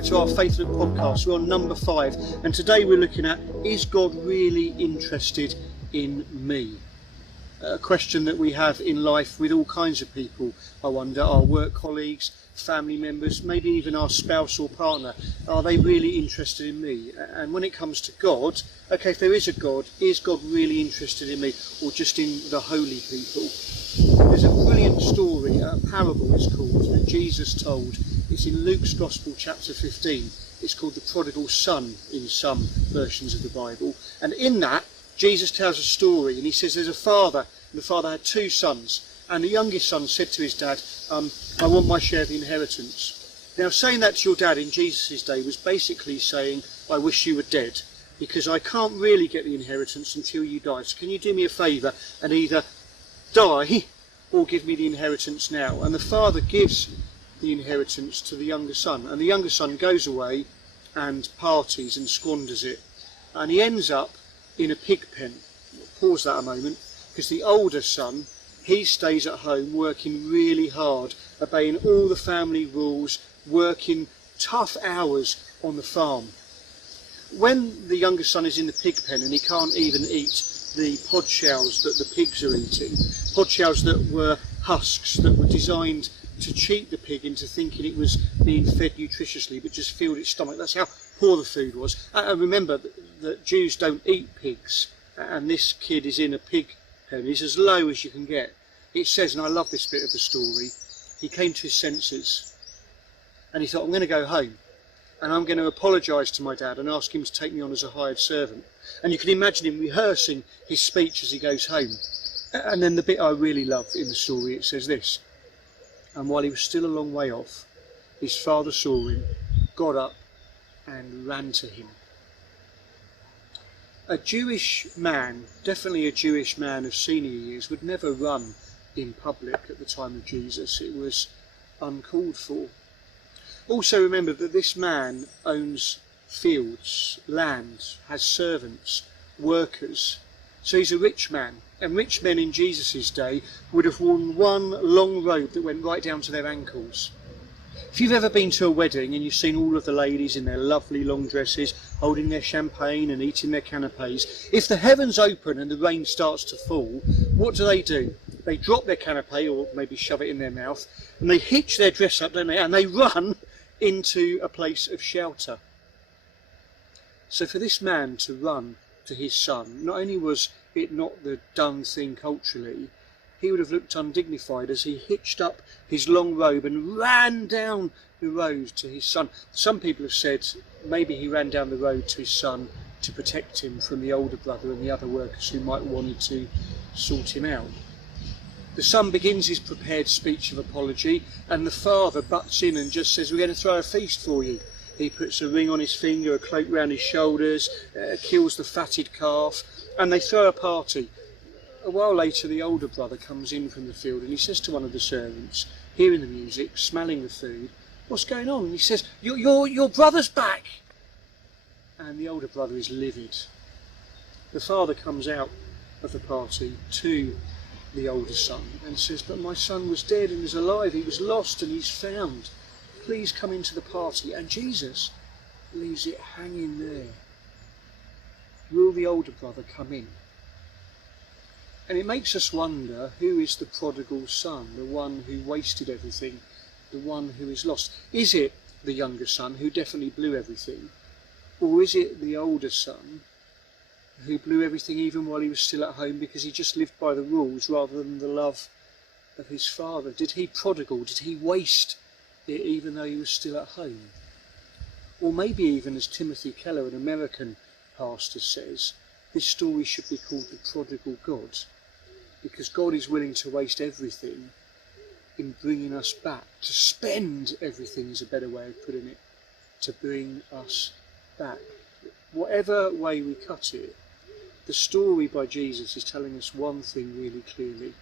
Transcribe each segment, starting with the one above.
back to our Faithlook podcast. We're on number 5, and today we're looking at, is God really interested in me? A question that we have in life with all kinds of people, I wonder, our work colleagues, family members, maybe even our spouse or partner. Are they really interested in me? And when it comes to God, okay, if there is a God, is God really interested in me, or just in the holy people? There's a brilliant story, a parable it's called, that Jesus told. It's in Luke's Gospel, chapter 15. It's called the prodigal son in some versions of the Bible. And in that, Jesus tells a story, and he says there's a father, and the father had 2 sons. And the youngest son said to his dad, I want my share of the inheritance. Now, saying that to your dad in Jesus' day was basically saying, I wish you were dead, because I can't really get the inheritance until you die. So can you do me a favour and either die or give me the inheritance now? And the father gives the inheritance to the younger son, and the younger son goes away and parties and squanders it, and he ends up in a pig pen. Pause that a moment, because the older son, he stays at home working really hard, obeying all the family rules, working tough hours on the farm. When the younger son is in the pig pen and he can't even eat the pod shells that the pigs are eating, pod shells that were husks that were designed to cheat the pig into thinking it was being fed nutritiously but just filled its stomach. That's how poor the food was. And remember that Jews don't eat pigs, and this kid is in a pig pen. He's as low as you can get. It says, and I love this bit of the story, he came to his senses and he thought, I'm going to go home and I'm going to apologise to my dad and ask him to take me on as a hired servant. And you can imagine him rehearsing his speech as he goes home. And then the bit I really love in the story, it says this: and while he was still a long way off, his father saw him, got up and ran to him. A Jewish man, definitely a Jewish man of senior years, would never run in public at the time of Jesus. It was uncalled for. Also remember that this man owns fields, land, has servants, workers. So he's a rich man. And rich men in Jesus' day would have worn one long robe that went right down to their ankles. If you've ever been to a wedding and you've seen all of the ladies in their lovely long dresses, holding their champagne and eating their canapes, if the heavens open and the rain starts to fall, what do? They drop their canapé, or maybe shove it in their mouth, and they hitch their dress up, don't they? And they run into a place of shelter. So for this man to run to his son, not only was it not the done thing culturally, he would have looked undignified as he hitched up his long robe and ran down the road to his son. Some people have said maybe he ran down the road to his son to protect him from the older brother and the other workers who might have wanted to sort him out. The son begins his prepared speech of apology, and the father butts in and just says, we're going to throw a feast for you. He puts a ring on his finger, a cloak round his shoulders, kills the fatted calf, and they throw a party. A while later, the older brother comes in from the field and he says to one of the servants, hearing the music, smelling the food, what's going on? And he says, your brother's back. And the older brother is livid. The father comes out of the party to the older son and says, but my son was dead and is alive. He was lost and he's found. Please come into the party. And Jesus leaves it hanging there. Will the older brother come in? And it makes us wonder, who is the prodigal son, the one who wasted everything, the one who is lost? Is it the younger son who definitely blew everything? Or is it the older son who blew everything even while he was still at home because he just lived by the rules rather than the love of his father? Did he prodigal? Did he waste it even though he was still at home? Or maybe even, as Timothy Keller, an American pastor, says, this story should be called the prodigal God, because God is willing to waste everything in bringing us back. To spend everything is a better way of putting it, to bring us back. Whatever way we cut it, the story by Jesus is telling us one thing really clearly.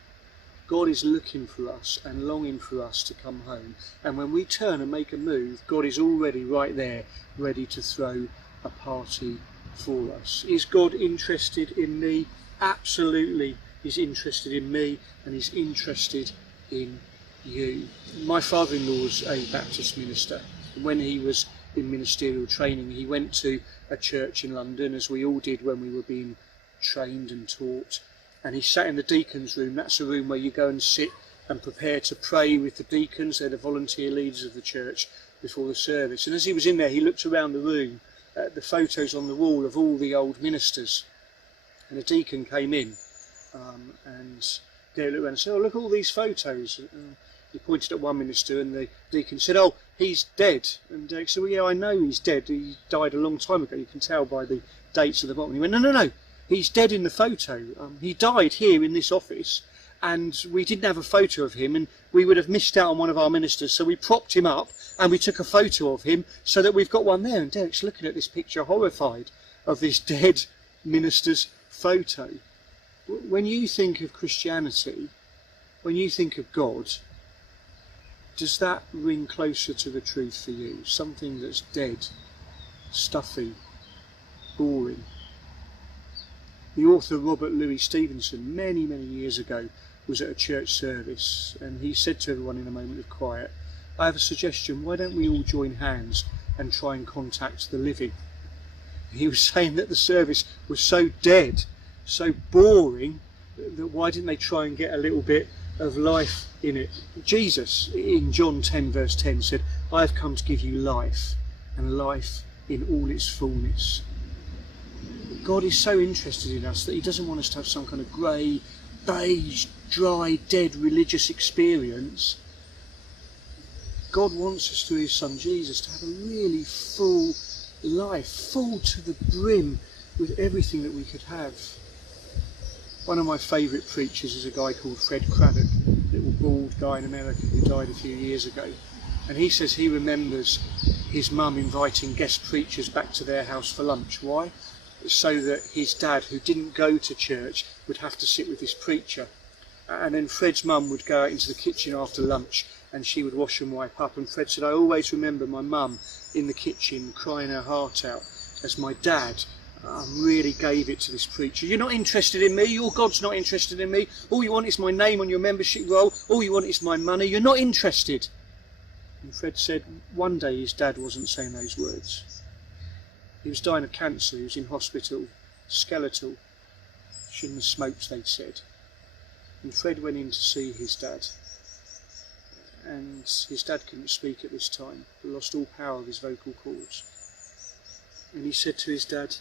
God is looking for us and longing for us to come home. And when we turn and make a move, God is already right there, ready to throw a party for us. Is God interested in me? Absolutely. He's interested in me, and he's interested in you. My father-in-law's a Baptist minister. When he was in ministerial training, he went to a church in London, as we all did when we were being trained and taught, and he sat in the deacon's room. That's a room where you go and sit and prepare to pray with the deacons. They're the volunteer leaders of the church before the service. And as he was in there, he looked around the room at the photos on the wall of all the old ministers, and a deacon came in and Derek looked around and said, "Oh, look at all these photos." He pointed at one minister, and the deacon said, "Oh, he's dead." And Derek said, "Well, yeah, I know he's dead. He died a long time ago. You can tell by the dates at the bottom." He went, No, he's dead in the photo. He died here in this office, and we didn't have a photo of him, and we would have missed out on one of our ministers, so we propped him up and we took a photo of him so that we've got one there." And Derek's looking at this picture, horrified of this dead minister's photo. When you think of Christianity, when you think of God, does that ring closer to the truth for you? Something that's dead, stuffy, boring. The author Robert Louis Stevenson, many years ago, was at a church service, and he said to everyone in a moment of quiet, "I have a suggestion. Why don't we all join hands and try and contact the living?" He was saying that the service was so dead, so boring, that why didn't they try and get a little bit of life in it? Jesus, in John 10 verse 10, said, "I have come to give you life, and life in all its fullness." God is so interested in us that he doesn't want us to have some kind of grey, beige, dry, dead religious experience. God wants us through his son Jesus to have a really full life, full to the brim with everything that we could have. One of my favourite preachers is a guy called Fred Craddock, a little bald guy in America who died a few years ago. And he says he remembers his mum inviting guest preachers back to their house for lunch. Why? So that his dad, who didn't go to church, would have to sit with this preacher. And then Fred's mum would go out into the kitchen after lunch and she would wash and wipe up. And Fred said, "I always remember my mum in the kitchen crying her heart out as my dad really gave it to this preacher. You're not interested in me, your God's not interested in me, all you want is my name on your membership roll, all you want is my money, you're not interested." And Fred said one day his dad wasn't saying those words. He was dying of cancer, he was in hospital, skeletal, shouldn't have smoked, they'd said. And Fred went in to see his dad, and his dad couldn't speak at this time, but lost all power of his vocal cords. And he said to his dad,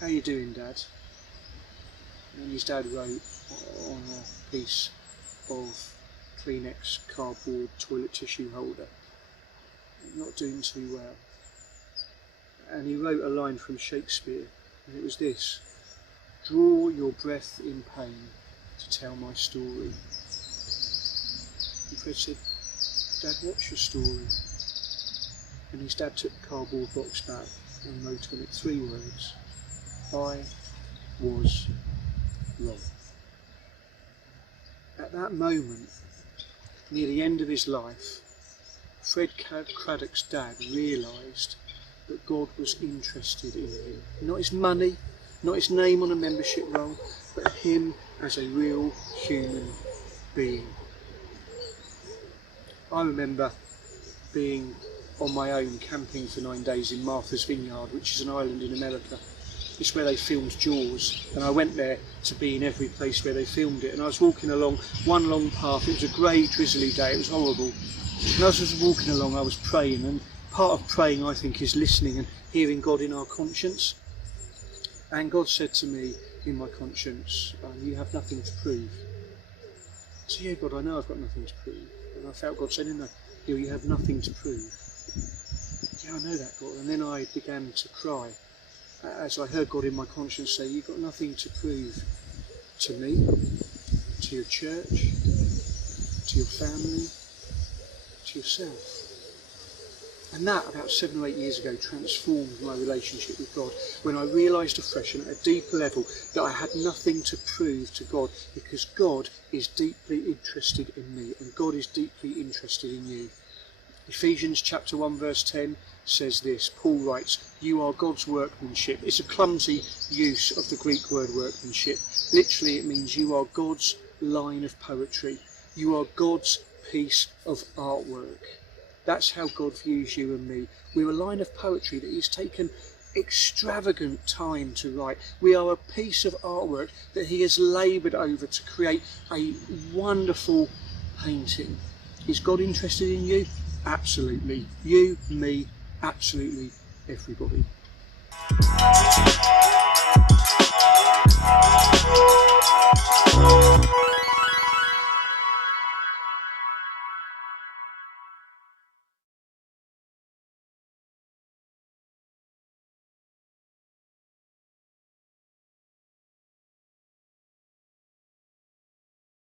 "How you doing, Dad?" And his dad wrote on a piece of Kleenex cardboard toilet tissue holder, "Not doing too well." And he wrote a line from Shakespeare, and it was this: "Draw your breath in pain to tell my story." And Fred said, "Dad, what's your story?" And his dad took the cardboard box back and wrote on it 3 words: "I was wrong." At that moment, near the end of his life, Fred Craddock's dad realised that God was interested in him. Not his money, not his name on a membership roll, but him as a real human being. I remember being on my own camping for 9 days in Martha's Vineyard, which is an island in America. It's where they filmed Jaws, and I went there to be in every place where they filmed it. And I was walking along one long path. It was a grey, drizzly day. It was horrible. And as I was walking along, I was praying, and part of praying, I think, is listening and hearing God in our conscience. And God said to me in my conscience, "You have nothing to prove." I said, "Yeah, God, I know I've got nothing to prove." And I felt God saying, "No, you have nothing to prove." "Yeah, I know that, God." And then I began to cry as I heard God in my conscience say, "You've got nothing to prove to me, to your church, to your family, to yourself." And that, about 7 or 8 years ago, transformed my relationship with God, when I realised afresh and at a deeper level that I had nothing to prove to God, because God is deeply interested in me, and God is deeply interested in you. Ephesians chapter 1 verse 10 says this. Paul writes, "You are God's workmanship." It's a clumsy use of the Greek word workmanship. Literally it means you are God's line of poetry. You are God's piece of artwork. That's how God views you and me. We're a line of poetry that He's taken extravagant time to write. We are a piece of artwork that He has laboured over to create a wonderful painting. Is God interested in you? Absolutely. You, me, absolutely everybody.